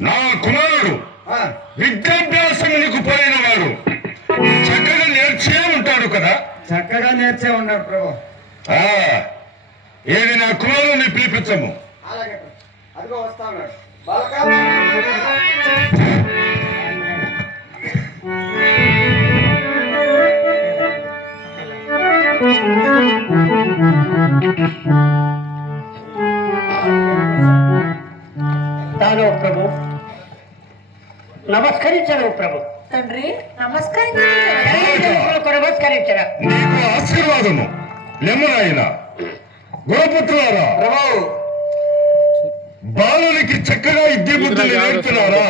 నా కుమారుడు ఆ, విద్యాభ్యాసమునకు పోయిన వాడు. చక్కగా నేర్చే ఉంటాడు కదా. చక్కగా నేర్చే ఉన్నాడు ప్రభు. ఆ. ఏది నా కుమారుని పిలిపించము. అదిగో వస్తా ఉన్నాడు. బాలకా తాను ప్రభు. నమస్కరించను ప్రభు. తండ్రి నమస్కారం నమస్కరించరా నీకు ఆశీర్వాదము లెమ్మనాయన గురుపుత్రులారా ప్రభు. బాలునికి చక్కగా విద్య బుద్ధులు నేర్పినారా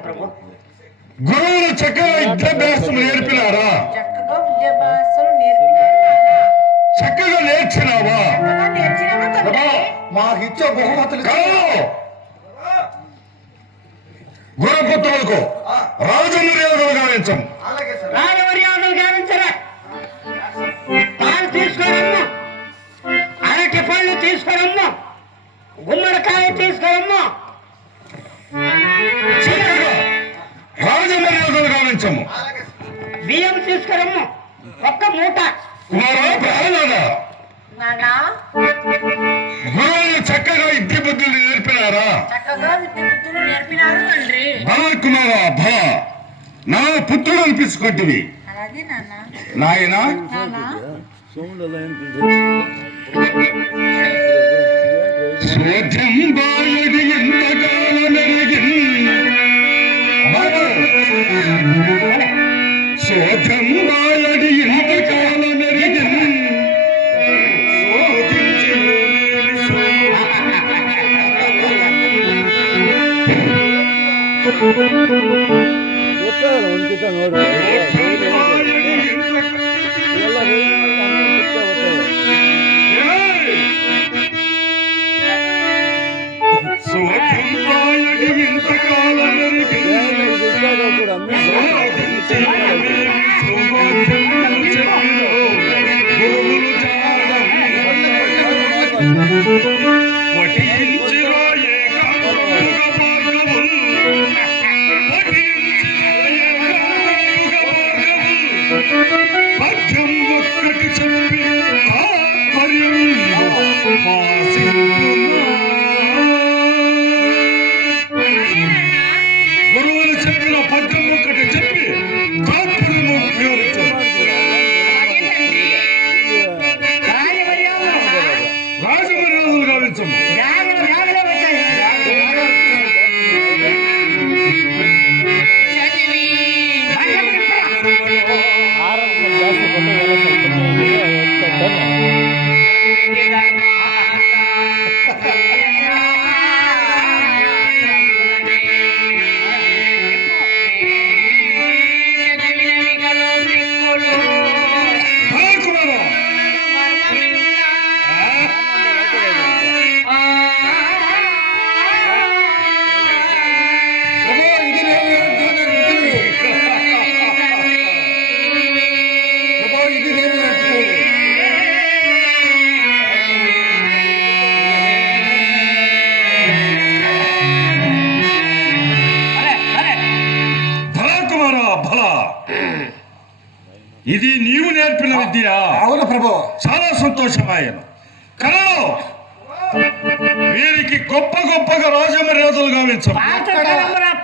ప్రభు. గురువులు చక్కగా విద్యాభ్యాసం నేర్పినారా? చక్కగా విద్యాభ్యాసాలు నేర్పినారు. చక్కగా నేర్చినావా? తండ్రి మాకిచ్చే బహుమతులు గురుపుత్రులకు రాజమర్యాదలు సార్. రాజమర్యాదలు గావించరా? పాలు తీసుకురమ్ము. అరటి పళ్ళు తీసుకురమ్ము. గుమ్మడికాయ తీసుకురమ్ము. చక్కగా రాజమర్యాదలు గమనించము అలాగే సార్. బియ్యం తీసుకురమ్ము. ఒక్క మూట. గురువులు చక్కగా విద్య బుద్ధులు నేర్పినారా? కుమారా భవ నా పుత్రుడు అనిపించుకుంటుంది నాయన? స్వేదం బాలుడి ఎంతకాలమెరిగిన్ స్వేదం బాలుడి స్వేదం గొప్ప గొప్పగా రాజమర్యాదలు గావించము పాత్ర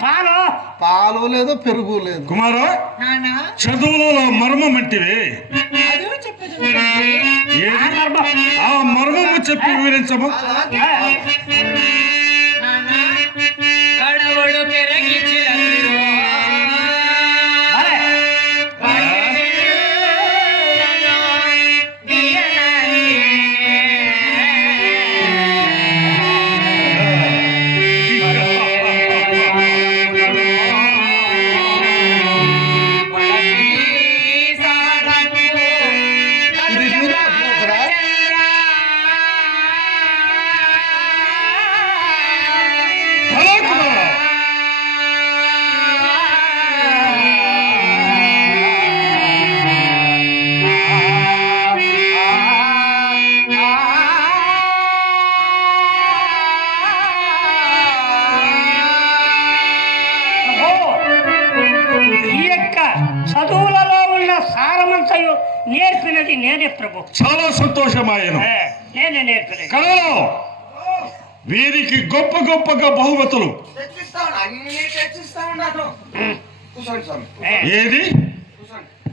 పాలు. పాలు లేదు పెరుగు లేదు. కుమారా నాన్న చదువులలో మర్మం అంటివి? ఆ మర్మము చెప్పి వివరించము. సారమంతయు నేర్పినది నేనే ప్రభు. చాలా సంతోషమాయను. ఏ, నేనే నేర్పినది. కలలో వీరికి గొప్ప గొప్పగా బహుమతులు. ఏది?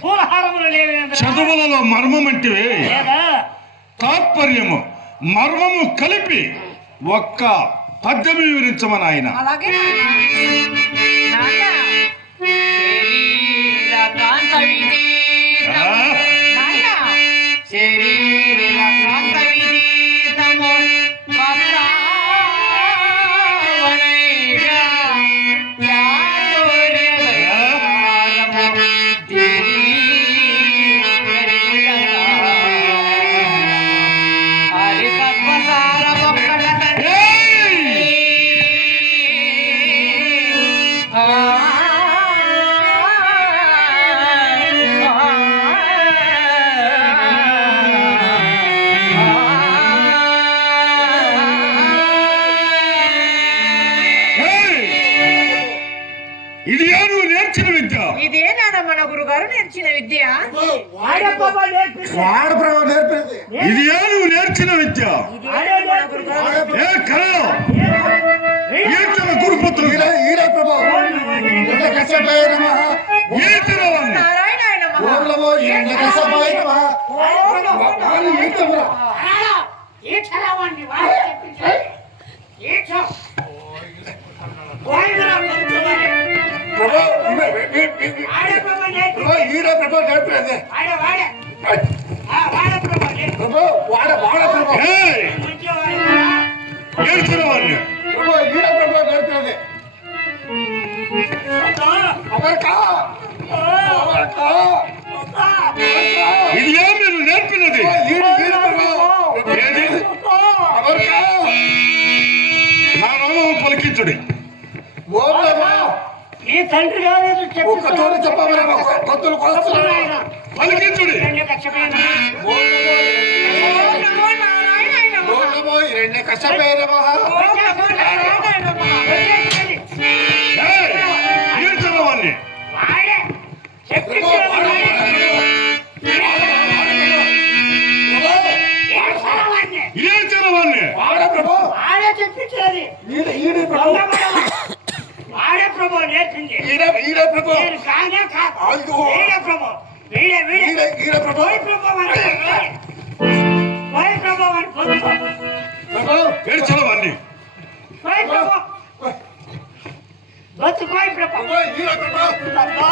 పూలహారములు చదువులలో మర్మం లేదా తాత్పర్యము మర్మము కలిపి ఒక్క పద్యము వివరించమని ఆయన. అలాగే. ఇది ఏ నువ్వు నేర్చిన విద్య. ఇదే నాన్న మన గురుగారు నేర్చిన విద్య. వాడే ప్రభు నేర్పింది. ఇది ఏ నువ్వు నేర్చిన విద్య. వాడే నేర్పింది ఏ కళలో ఈతల గురుపుత్రులు ఈడ ప్రభు. వాణ్ణి. ఎండ నమః. పంతులని. ప్రభు ఈ- ఈ- ఈ- ఈ- వాడే ప్రభు నేర్పింది ప్రభు ఈడ ప్రభు నేర్పేది వాడే వాడే ఆ, వాడే ప్రభు నేర్పింది ప్రభు వాడ వాడ ప్రభు ఏయ్! మంచిగా వాయుగురా. ఈడ్చిన వాణ్ణి. ప్రభు ఈడ ప్రభు నేర్పేది అమరకా అమరకా ఇది ఏ మీరు నేర్పినది ఈడ ఈడ ప్రభు ఏది అమరకా నా నామము పలికించుడి ఓంలమో ఈ తండ్రి కాలేదు ఒక్క తోడు చెప్పమరా కొత్తలు కోస్తున్నా పలికించుడి నారాయణ నమః ఏయ్! ఈడ్చిన వాణ్ణి. వాడే! ప్రభు! చెప్పించేది. ఈడ ఈడ ప్రభు! నేర్పింది ఈడ ఈడ ప్రభు నేను కానే కాదు అయ్యో. వీడే ప్రభు వీడే వీడే ఈడ ఈడ ప్రభు పోయి ప్రభు అని పోయి ప్రభు అని పొందు ప్రభు ఈడ్చిన వాణ్ణి. పోయి ప్రభు బతు పోయి ప్రభు ప్రభు ఈడ ప్రభు అబ్బా.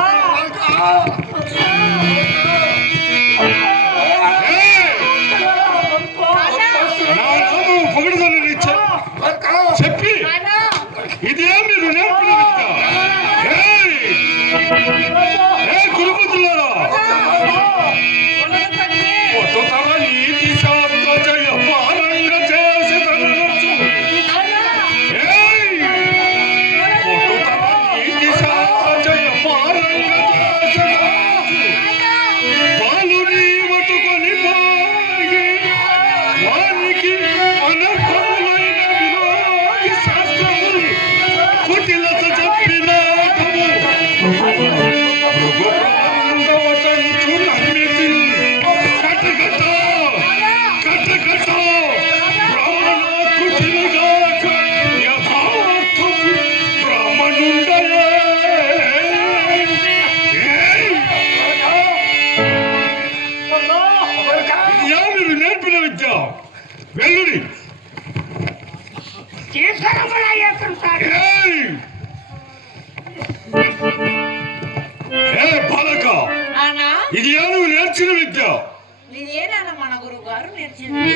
సంపాదించుకుంటాడు బాలక ఇది నువ్వు నేర్చిన విద్య. ఇదేనా మన గురువు గారు నేర్చింది?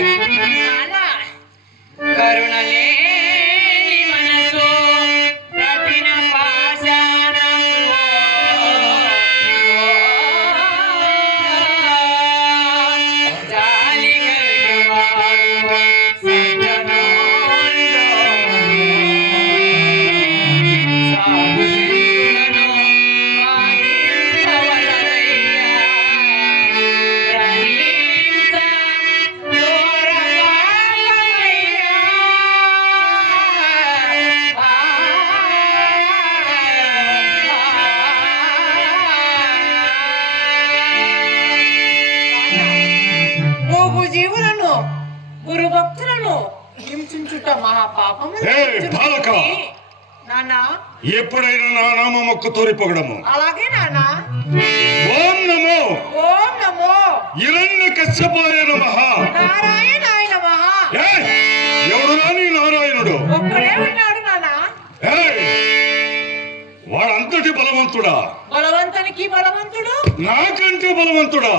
தூரி అలాగే నానా ఓం నమో. ఓం నమో. இரண்டு కశ్యపాయ నమః. నారాయణాయ నమః. ఏయ్, ఎవడురా నీ నారాయణుడు? ఒక్కడే ఉన్నాడు నానా ఏయ్, వాడంతటి బలవంతుడా? బలవంతునికి బలవంతుడు. నాకంటే బలవంతుడా?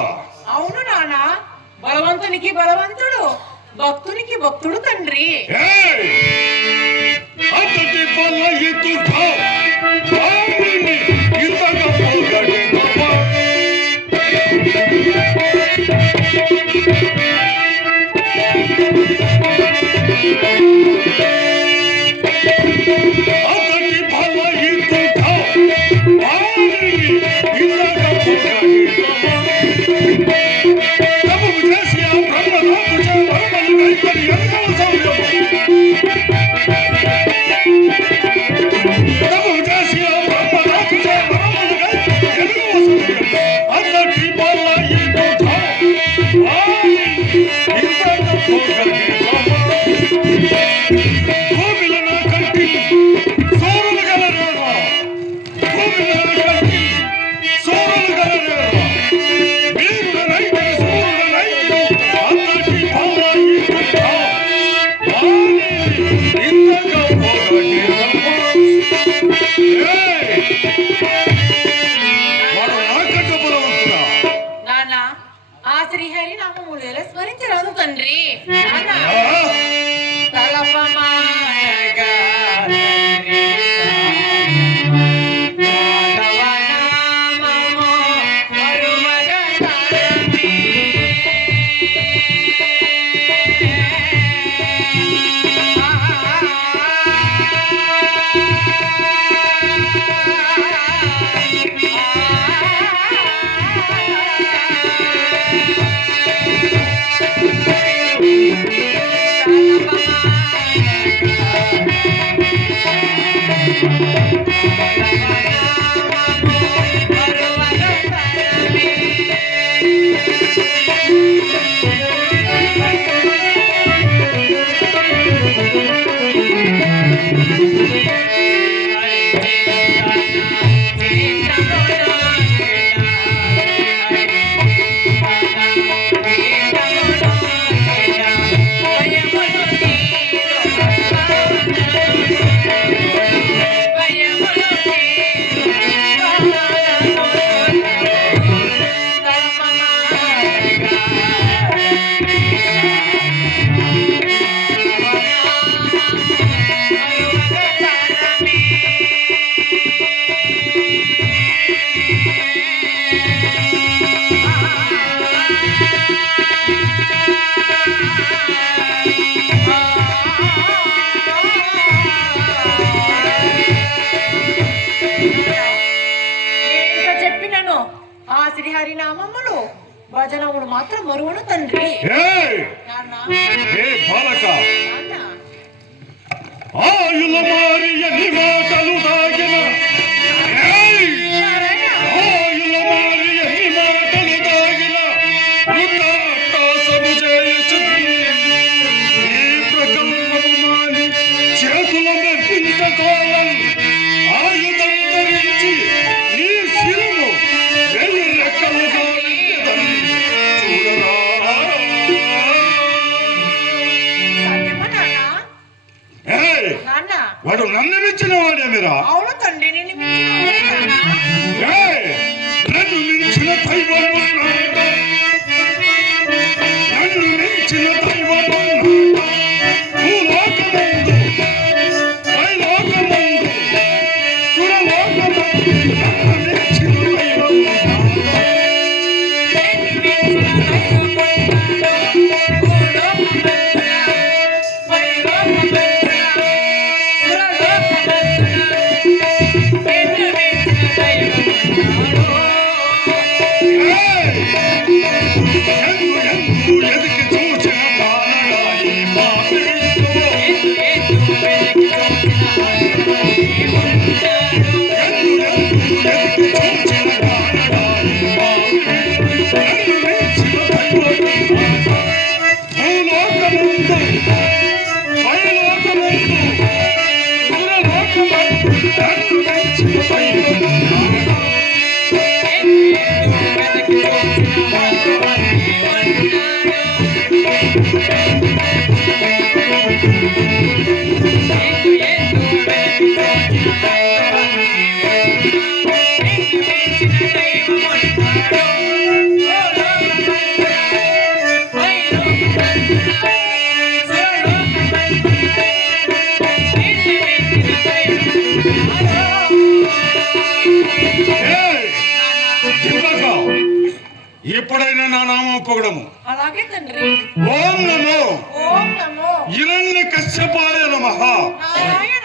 భజనములు మాత్రం మరువను తండ్రి. ఆయుల మారియ నివాత నా నామం పొగడము ఓం నమో. ఓం నమో. ఇరణ్య కశ్యపాయ నమ. నారాయణ